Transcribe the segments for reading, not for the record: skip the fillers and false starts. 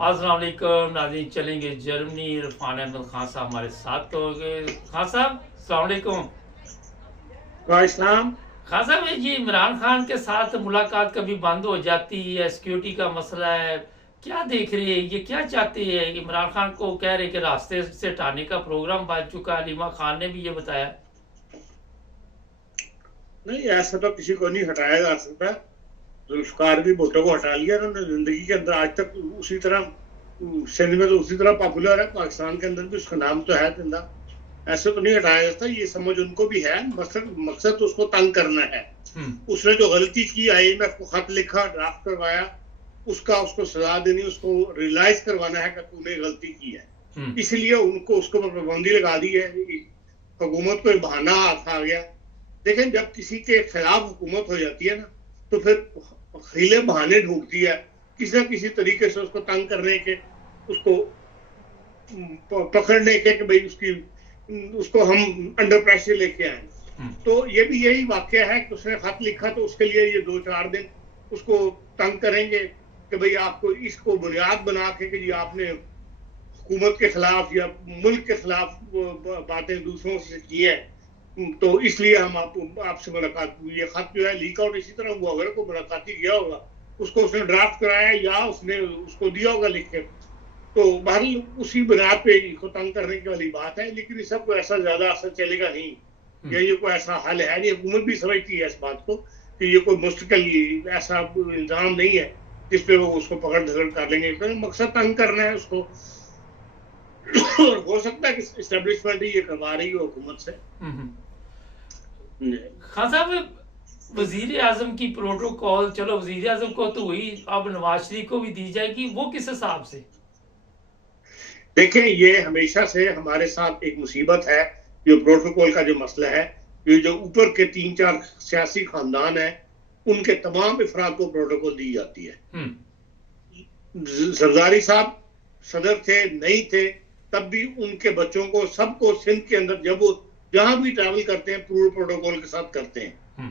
अस्सलाम वालेकुम नाज़रीन, चलेंगे जर्मनी। इरफान अहमद खान साहब हमारे साथ तो हो गए। खान साहब अस्सलाम वालेकुम। इस्लाम। खान साहब, ये इमरान खान के साथ मुलाकात कभी बंद हो जाती है, सिक्योरिटी का मसला है, क्या देख रही है, ये क्या चाहती है? इमरान खान को कह रहे कि रास्ते से हटाने का प्रोग्राम बन चुका है, अलीमा खान ने भी ये बताया। नहीं, ऐसा तो किसी को नहीं हटाया जा सकता। जुल्फकार भी भुट्टो को हटा लिया उन्होंने जिंदगी के अंदर, आज तक उसी तरह सिंध में तो उसी तरह पॉपुलर है, पाकिस्तान के अंदर भी उसका नाम तो है जिंदा। ऐसे तो नहीं हटाया जाता, ये समझ उनको भी है। मकसद मकसद तो उसको तंग करना है। उसने जो गलती की, IMF को खत लिखा, ड्राफ्ट करवाया, उसको सजा देनी, उसको रियलाइज करवाना है कि तूने गलती की है। इसलिए उनको उसके ऊपर पाबंदी लगा दी है। हुकूमत को एक बहाना हाथ आ गया। देखें, जब किसी के खिलाफ हुकूमत हो जाती है ना, तो फिर हीले बहाने ढूंढती है किसी न किसी तरीके से उसको तंग करने के, उसको पकड़ने के कि भाई उसको हम अंडर प्रेशर लेके आए। तो ये भी यही वाक्य है कि उसने खत लिखा, तो उसके लिए ये 2-4 दिन उसको तंग करेंगे कि भाई आपको इसको बुनियाद बना के कि जी आपने हुकूमत के खिलाफ या मुल्क के खिलाफ बातें दूसरों से की है, तो इसलिए हम आपसे मुलाकात हुई। ये खत जो है लीक आउट इसी तरह हुआ, अगर कोई मुलाकाती गया होगा, उसको उसने ड्राफ्ट कराया या उसने उसको दिया होगा लिख के, तो बहरहाल उसी बुनियाद पे इसको तंग करने की वाली बात है। लेकिन इस सबको ऐसा ज्यादा असर चलेगा नहीं, या ये कोई ऐसा हल है नहीं। हुकूमत भी समझती है इस बात को कि ये कोई मुस्तकिल ऐसा इल्जाम नहीं है जिस पे वो उसको पकड़ धकड़ कर लेंगे। तो मकसद तंग करना है उसको। और हो सकता है कि इस्टेब्लिशमेंट ही ये करवा रही हो हुकूमत से। खान साहब, वजीर आजम की प्रोटोकॉल, चलो वजीर आजम को तो हुई, अब नवाज शरीफ को भी दी जाएगी, वो किस हिसाब से? देखें, ये हमेशा से हमारे साथ एक मुसीबत है, जो प्रोटोकॉल का जो मसला है। ये जो ऊपर के 3-4 सियासी खानदान है, उनके तमाम अफराद को प्रोटोकॉल दी जाती है। जरदारी साहब सदर थे, नहीं थे, तब भी उनके बच्चों को, सबको सिंध के अंदर जब वो जहां भी ट्रैवल करते हैं पूरे प्रोटोकॉल के साथ करते हैं।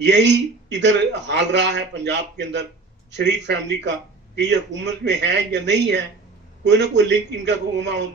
यही इधर हाल रहा है पंजाब के अंदर शरीफ फैमिली का, कि ये हुकूमत में है या नहीं है, कोई ना कोई लिंक इनका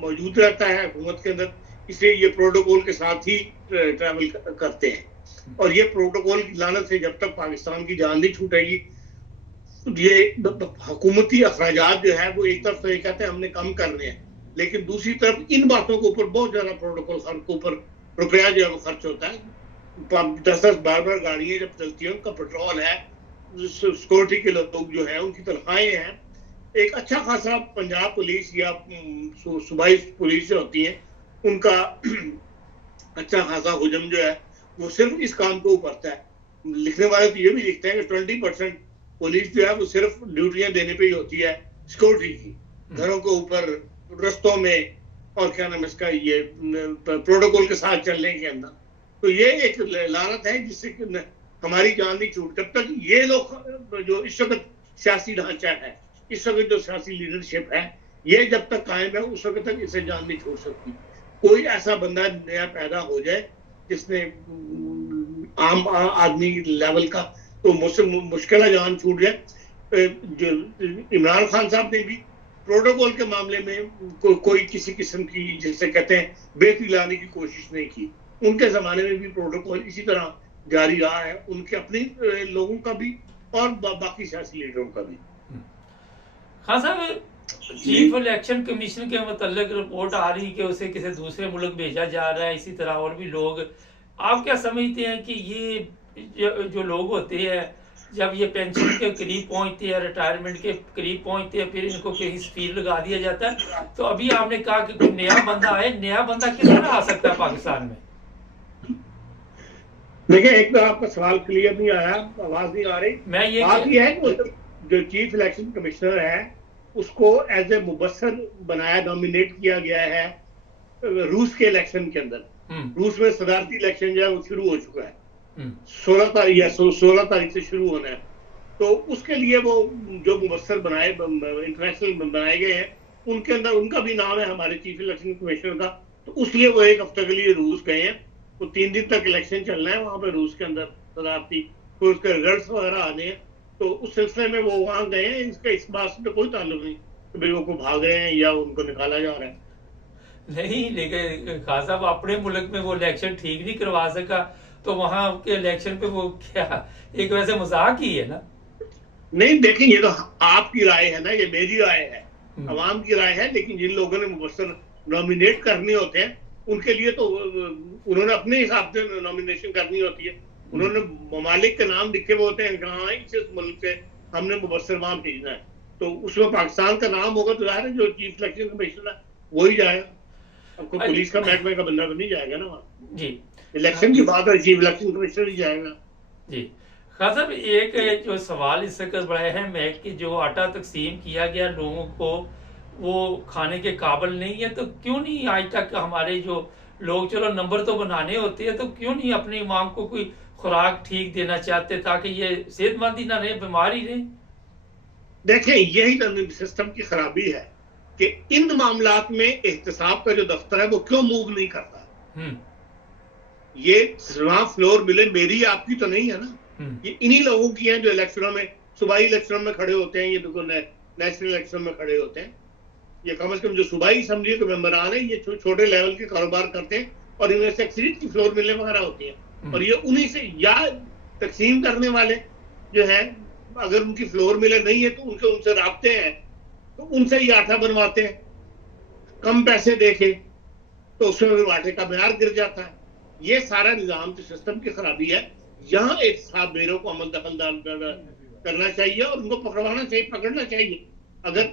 मौजूद रहता है हुकूमत के अंदर, इसलिए ये प्रोटोकॉल के साथ ही ट्रैवल करते हैं। और ये प्रोटोकॉल की लानत से जब तक पाकिस्तान की जान नहीं छूटेगी, ये हुकूमती अखराजात जो है वो एक तरफ तो ये कहते हैं हमने कम करने हैं, लेकिन दूसरी तरफ इन बातों के ऊपर बहुत ज्यादा प्रोटोकॉल खर्च के ऊपर रुपया जो है वो खर्च होता है। 10-10, 12 गाड़ियां जब चलती हैं, उनका पेट्रोल है, सिक्योरिटी के लोग जो है उनकी तनख्वाहें हैं। एक अच्छा खासा पंजाब पुलिस या सूबाई पुलिस जो होती है, उनका अच्छा खासा हुजम जो है वो सिर्फ इस काम को उभरता है। लिखने वाले तो ये भी लिखते हैं कि 20% पुलिस जो है वो सिर्फ ड्यूटियां देने पे ही होती है, सिक्योरिटी की, घरों के ऊपर, रस्तों में, और क्या नाम इसका, ये प्रोटोकॉल के साथ चलने के अंदर। तो ये एक लानत है जिससे हमारी जान नहीं छूट। जब तक ये लोग जो इस वक्त सियासी ढांचा है, इस वक्त जो सियासी लीडरशिप है, ये जब तक कायम है, उस वक्त तक इसे जान नहीं छोड़ सकती। कोई ऐसा बंदा नया पैदा हो जाए जिसने आम आदमी लेवल का, तो मुश्किल जान छूट जाए। जो इमरान खान साहब ने भी प्रोटोकॉल के मामले में कोई किसी किस्म की, जिसे कहते हैं, बेहतरी लाने की कोशिश नहीं की। उनके जमाने में भी प्रोटोकॉल इसी तरह जारी रहा है, उनके अपने लोगों का भी और बाकी सियासी लीडरों का भी। हाँ साहब, चीफ इलेक्शन कमीशन के मतलब रिपोर्ट आ रही कि उसे किसी दूसरे मुल्क भेजा जा रहा है, इसी तरह और भी लोग। आप क्या समझते हैं कि ये जो लोग होते हैं, जब ये पेंशन के करीब पहुंचते हैं, रिटायरमेंट के करीब पहुंचते हैं, फिर इनको कहीं स्पीड लगा दिया जाता है? तो अभी आपने कहा कि कोई नया बंदा है, नया बंदा किस तरह आ सकता है पाकिस्तान में? देखिए, एक तो आपका सवाल क्लियर नहीं आया, आवाज नहीं आ रही। बात यह है कि जो चीफ इलेक्शन कमिश्नर है, उसको एज ए मुबस्सर बनाया, नॉमिनेट किया गया है रूस के इलेक्शन के अंदर। रूस में सदारती इलेक्शन जो है वो शुरू हो चुका है, 16 तारीख या 16 तारीख से शुरू होना है। तो उसके लिए वो जो मुबस्सर बनाए, इंटरनेशनल बनाए गए हैं, उनके अंदर उनका भी नाम है, हमारे चीफ इलेक्शन कमिश्नर का। तो उसलिए वो एक हफ्ते के लिए रूस गए हैं। तो 3 दिन तक इलेक्शन चलना है वहां पे रूस के अंदर, सदारती, फिर उसके रिजल्ट वगैरह आने हैं। तो उस सिलसिले में वो वहां गए हैं। इसका इस बात से कोई ताल्लुक नहीं कि भाई वो को भाग रहे हैं या उनको निकाला जा रहा है। नहीं, लेकिन खान साहब अपने मुल्क में वो इलेक्शन ठीक नहीं करवा सका, तो वहां के इलेक्शन पे वो क्या एक वैसे मजाक ही है ना। नहीं देखें, ये तो आपकी राय है ना, ये मेरी राय है, अवाम की राय है। लेकिन जिन लोगों ने मुबस्सिर नॉमिनेट करने होते हैं उनके लिए तो उन्होंने अपने हिसाब से नॉमिनेशन करनी होती है। उन्होंने ममालिक के नाम लिखे हुए होते हैं, कहाँ इस मुल्क से हमने मुबस्सिर वहां भेजना है, तो उसमें पाकिस्तान का नाम होगा तो जाहिर है जो चीफ इलेक्शन कमिश्नर है वही जाएगा। अब कोई पुलिस का महकमे का बंदा तो नहीं जाएगा ना वहाँ जी। इलेक्शन की बात है, चीफ इलेक्शन कमिश्नर ही जाएगा जी। खान साहब, एक जो सवाल इस वक्त बढ़ाया है मैं कि जो आटा तकसीम किया गया लोगों को वो खाने के काबिल नहीं है, तो क्यों नहीं आज तक हमारे जो लोग, चलो नंबर तो बनाने होते हैं, तो क्यों नहीं अपने इमाम को कोई खुराक ठीक देना चाहते ताकि ये सेहतमंद ही ना रहे, बीमार ही रहे। देखें, यही तो सिस्टम की खराबी है कि इन मामलात में एहतसाब का जो दफ्तर है वो क्यों मूव नहीं करता। ये वहां फ्लोर मिले मेरी आपकी तो नहीं है ना, ये इन्हीं लोगों की है जो इलेक्शनों में, सूबाई इलेक्शनों में खड़े होते हैं, ये देखो नेशनल इलेक्शन में खड़े होते हैं। ये कम से कम जो सूबाई असम्बली के मेंबरान है ये छोटे लेवल के कारोबार करते हैं और इनमें से अक्सरियत की फ्लोर मिलने वगैरह होती है। और ये उन्हीं से, या तकसीम करने वाले जो है अगर उनकी फ्लोर मिले नहीं है तो उनसे राब्ते हैं, तो उनसे ही आटा बनवाते हैं, कम पैसे देके, तो उसमें आटे का म्यार गिर जाता है। ये सारा निजाम तो सिस्टम की खराबी है। यहाँ एक साहब बेरों को अमल दखलदार करना चाहिए और उनको पकड़वाना चाहिए, पकड़ना चाहिए। अगर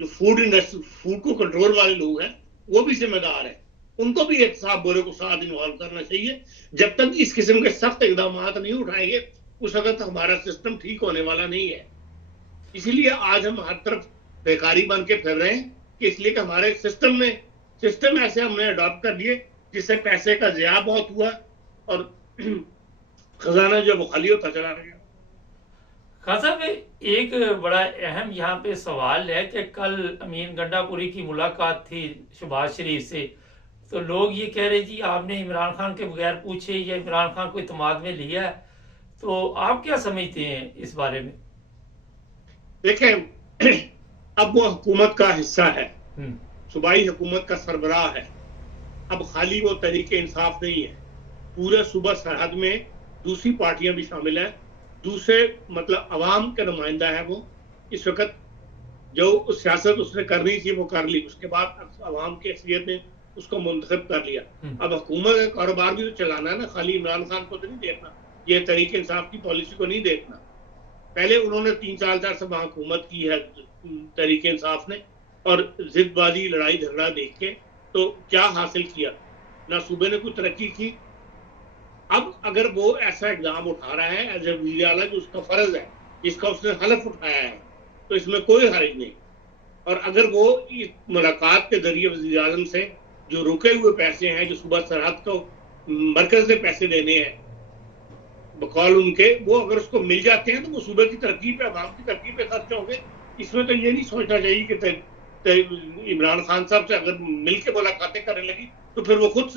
जो फूड इंडस्ट्री, फूड को कंट्रोल वाले लोग हैं वो भी जिम्मेदार है, उनको भी एक साहब बोरे को साथ इन्वॉल्व करना चाहिए। जब तक इस किस्म के सख्त इकदाम नहीं उठाएंगे उस वक्त हमारा सिस्टम ठीक होने वाला नहीं है। इसीलिए आज हम हर तरफ बेकारी बन के फिर रहे हैं कि इसलिए कि हमारे सिस्टम ऐसे हमने अडॉप्ट कर लिए जिससे पैसे का ज़िया बहुत हुआ और खजाना जो वो खाली होता चला गया। खान साहब, एक बड़ा अहम यहाँ पे सवाल है कि कल अमीन गंडापुरी की मुलाकात थी शहबाज शरीफ से, तो लोग ये कह रहे जी आपने इमरान खान के बगैर पूछे या इमरान खान को इत्मीनान में लिया है, तो आप क्या समझते हैं इस बारे में? देखें, अब वो हुकूमत का हिस्सा है, सूबाई हुकूमत का सरबराह है। अब खाली वो तरीके इंसाफ नहीं है, पूरे सूबा सरहद में दूसरी पार्टियां भी शामिल हैं, दूसरे मतलब अवाम का नुमाइंदा है वो। इस वक्त जो सियासत उसने करनी थी वो कर ली, उसके बाद अवाम की अक्सरियत ने उसको मुंतखब कर लिया। अब हुकूमत का कारोबार भी तो चलाना है ना, खाली इमरान खान को तो नहीं देखना, ये तरीके इंसाफ की पॉलिसी को नहीं देखना। पहले उन्होंने 3 साल से वहां हुकूमत की है तरीके इंसाफ ने, और जिदबाजी लड़ाई झगड़ा देख के तो क्या हासिल किया, ना सूबे ने कोई तरक्की की। अब अगर वो ऐसा इल्जाम उठा रहा है एज ए वज़ीर आला, जो उसका फर्ज है, जिसका उसने हलफ उठाया है, तो इसमें कोई हर्ज नहीं। और अगर वो इस मुलाकात के जरिए वज़ीर आज़म से जो रुके हुए पैसे हैं, जो सूबा सरहद को मरकज ने पैसे देने हैं बकौल उनके, वो अगर उसको मिल जाते हैं तो वो सूबे की तरक्की पे, अवाम की तरक्की पे खर्च होंगे। इसमें तो ये नहीं सोचना चाहिए कि इमरान खान साहब से अगर मिल के मुलाकातें करने लगी तो फिर वो खुद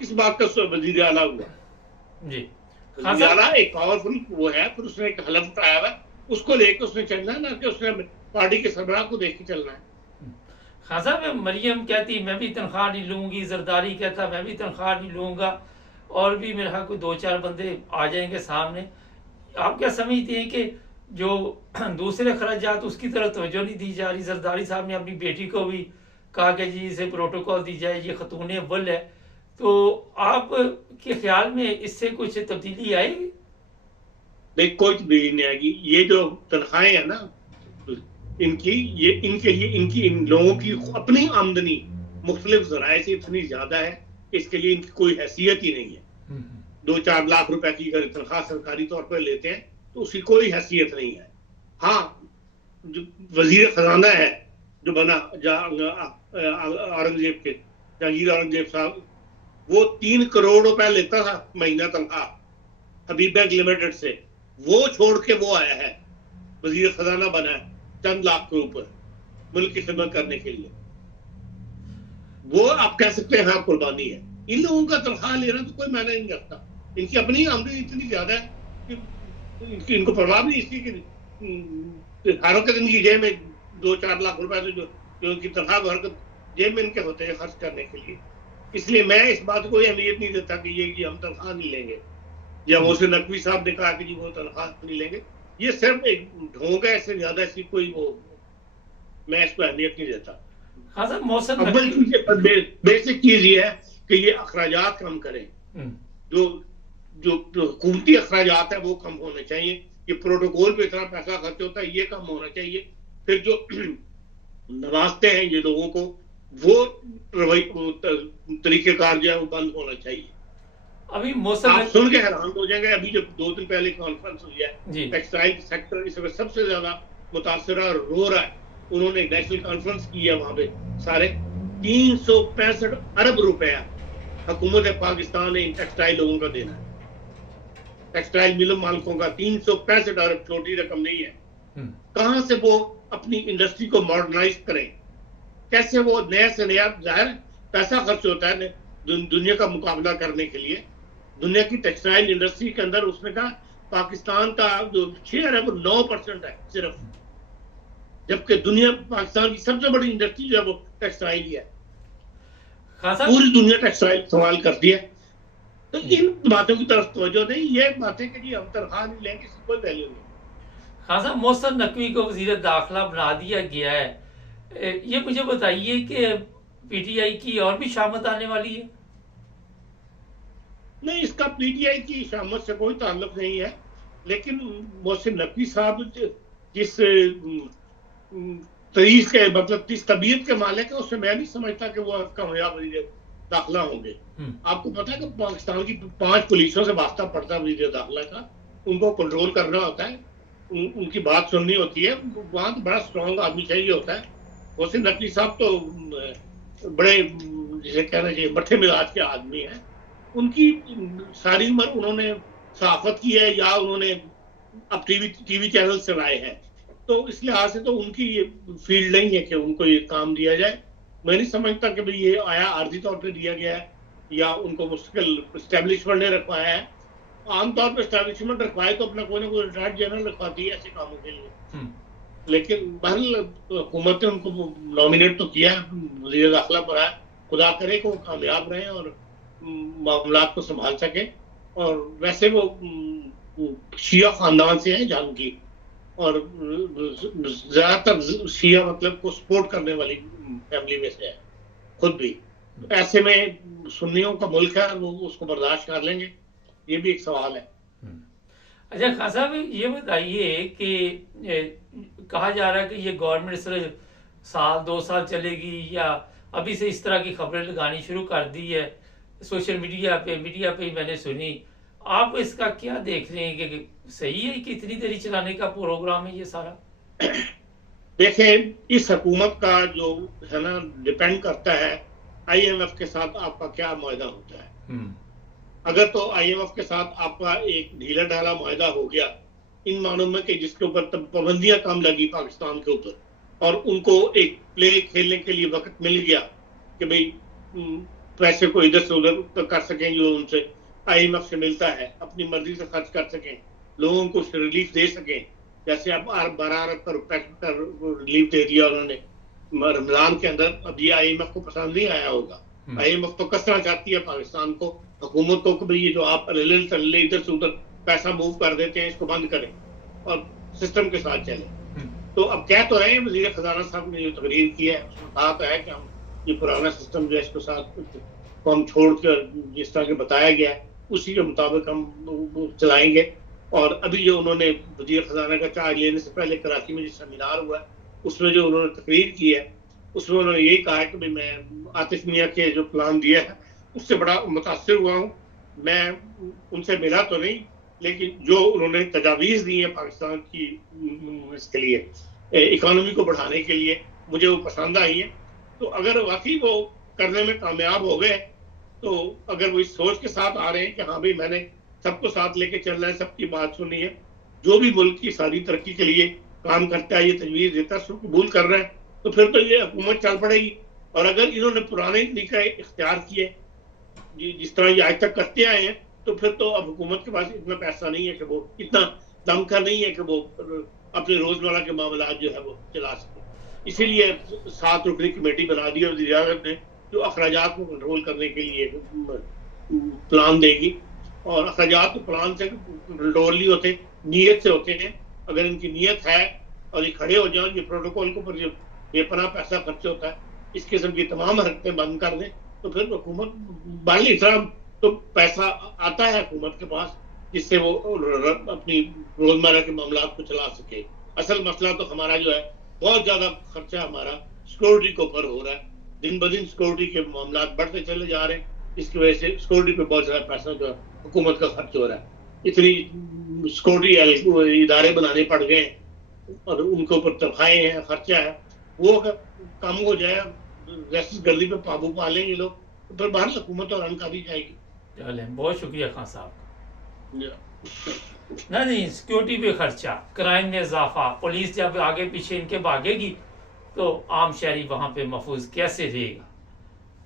किस बात का वज़ीर आला हुआ जी। वज़ीर आला एक पावरफुल वो है, फिर उसने एक हलफ उठाया हुआ, उसको लेकर उसने चलना है, ना कि उसने पार्टी के सरबराह को देख के चलना है। खान साहब, मरियम कहती मैं भी तनख्वाह नहीं लूंगी, जरदारी कहता मैं भी तनख्वाह नहीं लूंगा, और भी मेरे ख्याल कोई 2-4 बंदे आ जाएंगे सामने। आप क्या समझते हैं कि जो दूसरे खर्चात उसकी तरफ तवज्जो नहीं दी जा रही? जरदारी साहब ने अपनी बेटी को भी कहा कि जी इसे प्रोटोकॉल दी जाए, ये खतून अव्वल है, तो आप के ख्याल में इससे कुछ तब्दीली आएगी? नहीं, कोई तब्दीली नहीं आएगी। ये जो तनख्वाहें है ना इनकी, ये इनके लिए इन लोगों की अपनी आमदनी मुख्तलिफ ज़राए से इतनी ज्यादा है कि इसके लिए इनकी कोई हैसियत ही नहीं है। 2-4 लाख रुपए की अगर तनख्वाह सरकारी तौर पर लेते हैं तो उसकी कोई हैसियत नहीं है। हाँ, जो वजीर खजाना है जो बना औरंगजेब के, जहांगीर औरंगजेब साहब, वो 3 करोड़ रुपए लेता था महीना तनख्वाह हबीब बैंक लिमिटेड से, वो छोड़ के वो आया है वजीर खजाना बना है चंद लाख के ऊपर मुल्क की खिदमत करने के लिए। वो आप कह सकते हैं हाँ कुर्बानी है। इन लोगों का तनख्वाह लेना तो कोई मायने नहीं रखता, इनकी अपनी आमदनी इतनी ज्यादा है कि इनको परवाह नहीं इसकी कि हरों के दिन की जेब में 2-4 लाख रुपए तो जो उनकी तनख्वाह भर जेब में इनके होते हैं खर्च करने के लिए। इसलिए मैं इस बात को अहमियत नहीं देता कि ये कि हम तनख्वाह नहीं लेंगे, या मोहसिन नकवी साहब ने कहा कि जी वो तनख्वाह नहीं लेंगे। ये सिर्फ एक ढोंग है, इससे ज्यादा ऐसी कोई वो मैं इसको अहमियत नहीं देता। हाँ सर, मोहसिन अव्वल नकवी बेसिक चीज ये है कि ये अखराजात कम करें, जो जो हुकूमती अखराजात है वो कम होने चाहिए। ये प्रोटोकॉल पे इतना पैसा खर्च होता है, ये कम होना चाहिए। फिर जो नवाजते हैं ये लोगों को, वो तरीकेकार जो है वो बंद होना चाहिए। अभी आप सुन के हैरान हो जाएंगे, अभी जो 2 दिन पहले कॉन्फ्रेंस हुई है, टेक्सटाइल सेक्टर इसमें सबसे ज्यादा मुतासर रो रहा है। उन्होंने नेशनल कॉन्फ्रेंस की है, वहां पे सारे 365 अरब रुपया हुकूमत पाकिस्तान ने इन टेक्सटाइल लोगों का देना है, टेक्सटाइल मिल मालिकों का 365 अरब, छोटी रकम नहीं है। कहां से वो अपनी इंडस्ट्री को मॉडर्नाइज करें, कैसे वो नया से नया, जाहिर पैसा खर्च होता है दुनिया का मुकाबला करने के लिए। दुनिया की टेक्सटाइल इंडस्ट्री के अंदर उसमें का पाकिस्तान का जो शेयर है वो 9% है सिर्फ, जबकि दुनिया पाकिस्तान की सबसे बड़ी इंडस्ट्री जो है वो टेक्सटाइल ही है। पूरी दुनिया टेक्सटाइल इस्तेमाल करती है। तो इन बातों की तरफ तवज्जो नहीं, ये बातें कि जी हम तनख्वाह नहीं लेंगे, इसकी कोई वैल्यू नहीं। खान साहब, मोहसिन नकवी को वजीर दाखिला बना दिया गया है, ये मुझे बताइए कि पीटीआई की और भी शामत आने वाली है? नहीं, इसका पीटीआई की शामत से कोई ताल्लुक नहीं है, लेकिन मोहसिन नकवी साहब जिस तरीक के मतलब जिस तबीयत के मालिक है, उससे मैं नहीं समझता कि वो कामयाब वजीर दाखिला होंगे। आपको पता है कि पाकिस्तान की 5 पुलिसों से वास्ता पड़ता है वजीर दाखिला का, उनको कंट्रोल करना होता है, उनकी बात सुननी होती है, वहां तो बड़ा स्ट्रॉन्ग आदमी चाहिए होता है। मोहसिन नकवी साहब तो बड़े जिसे कहना चाहिए मट्ठे मिजाज के आदमी हैं। उनकी सारी उम्र उन्होंने सहाफत की है या उन्होंने अब टीवी चैनल चलाए हैं, तो इस लिहाज से तो उनकी ये फील्ड नहीं है कि उनको ये काम दिया जाए। मैं नहीं समझता कि भाई ये आया आर्जी तौर पर दिया गया है या उनको मुश्किल एस्टेब्लिशमेंट ने रखवाया है। आमतौर पर एस्टेब्लिशमेंट रखवाए तो अपना कोई ना कोई रिटायर्ड जनरल रखवाती है ऐसे कामों के लिए, लेकिन बहरहाल हुकूमत ने उनको नॉमिनेट तो किया, वज़ीर दाखिला पर आया। खुदा करे कि वो कामयाब रहे और मामलात को संभाल सके। और वैसे वो शिया खानदान से हैं जानकी, और ज्यादातर शिया मतलब को सपोर्ट करने वाली फैमिली में से है खुद भी। ऐसे में सुन्नियों का मुल्क है, वो उसको बर्दाश्त कर लेंगे, ये भी एक सवाल है। अच्छा खान साहब, ये बताइए कि कहा जा रहा है कि ये गवर्नमेंट सिर्फ 1-2 साल चलेगी, या अभी से इस तरह की खबरें लगानी शुरू कर दी है सोशल मीडिया पे ही मैंने सुनी। आप इसका क्या देख रहे हैं कि सही है कि इतनी देरी चलाने का प्रोग्राम है ये सारा? देखें, इस हुकूमत का जो है ना डिपेंड करता है IMF के साथ आपका क्या मुआहदा होता है। अगर तो IMF के साथ आपका एक ढीला ढाला मुआहदा हो गया इन मानों में कि जिसके ऊपर पाबंदियां कम लगी पाकिस्तान के ऊपर, और उनको एक प्ले खेलने के लिए वक्त मिल गया कि भाई पैसे को इधर से उधर कर सकें, जो उनसे IMF से मिलता है, अपनी मर्जी से खर्च कर सकें, लोगों को रिलीफ दे सकें। जैसे अब 12 अरब का रुपए का रिलीफ दे दिया उन्होंने रमजान के अंदर। अब ये IMF को पसंद नहीं आया होगा। IMF तो कसना चाहती है पाकिस्तान को, हुकूमत को, कि ये जो आप इधर से उधर पैसा मूव कर देते हैं इसको बंद करें और सिस्टम के साथ चले। तो अब कह तो रहे हैं, वज़ीर खजाना साहब ने जो तकरीर की है उसमें कहा तो है कि हम ये पुराना सिस्टम जो है इसके साथ को हम छोड़कर जिस तरह के बताया गया है उसी के मुताबिक हम चलाएंगे। और अभी जो उन्होंने वज़ीर खजाना का चार्ज लेने से पहले कराची में जो सेमिनार हुआ है उसमें जो उन्होंने तकरीर की है उसमें उन्होंने यही कहा है कि भाई मैं आतिफ मियां के जो प्लान दिया है उससे बड़ा मुतासिर हुआ हूँ। मैं उनसे मिला तो नहीं, लेकिन जो उन्होंने तजावीज़ दी है पाकिस्तान की इसके लिए इकोनॉमी को बढ़ाने के लिए मुझे वो पसंद आई है। तो अगर वाकई वो करने में कामयाब हो गए, तो अगर वो इस सोच के साथ आ रहे हैं कि हाँ भाई मैंने सबको साथ लेके चलना है, सबकी बात सुननी है, जो भी मुल्क की सारी तरक्की के लिए काम करता है, ये तजवीज़ देता है, उसको कबूल कर रहे हैं, तो फिर तो ये हुकूमत चल पड़ेगी। और अगर इन्होंने पुराने तरीका इख्तियार किए जिस तरह ये आज तक करते आए हैं, तो फिर तो अब हुकूमत के पास इतना पैसा नहीं है कि वो इतना दमखम नहीं है कि वो अपने रोजमर्रा के मामला जो है वो चला सके। इसीलिए 7 रुकनी कमेटी बना दी और वज़ीर आज़म ने जो अखराजात को कंट्रोल करने के लिए प्लान देगी। और अखराजात तो प्लान से कंट्रोल नहीं होते, नीयत से होते हैं। अगर इनकी नीयत है और ये खड़े हो जाओ, ये प्रोटोकॉल के ऊपर जो बेपनाह पैसा खर्च होता है, इस किस्म की तमाम हरकतें बंद कर दें, तो फिर हुकूमत बाली इस्लाम तो पैसा आता है हुकूमत के पास, जिससे वो अपनी रोजमर्रा के मामला को चला सके। असल मसला तो हमारा जो है, बहुत ज्यादा खर्चा हमारा सिक्योरिटी के ऊपर हो रहा है। दिन ब दिन सिक्योरिटी के मामला बढ़ते चले जा रहे हैं, इसकी वजह से सिक्योरिटी पे बहुत ज्यादा पैसा जो है हुकूमत का खर्च हो रहा है। इतनी सिक्योरिटी इदारे बनाने पड़ गए और उनके ऊपर तनख्वाहें हैं, खर्चा है। वो अगर कम हो जाए, दहशत गर्दी पे काबू पा लें ये लोग, तो फिर बाहर हुकूमत और अनकाबी जाएगी। चलें, बहुत शुक्रिया खान साहब। नहीं, सिक्योरिटी पे खर्चा, क्राइम में इजाफा, पुलिस जब आगे पीछे इनके भागेगी तो आम शहरी वहां पे महफूज कैसे रहेगा,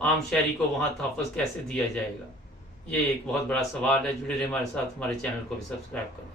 आम शहरी को वहां तहफ़्फ़ुज़ कैसे दिया जाएगा, ये एक बहुत बड़ा सवाल है। जुड़े रहे हमारे साथ, हमारे चैनल को भी सब्सक्राइब करें।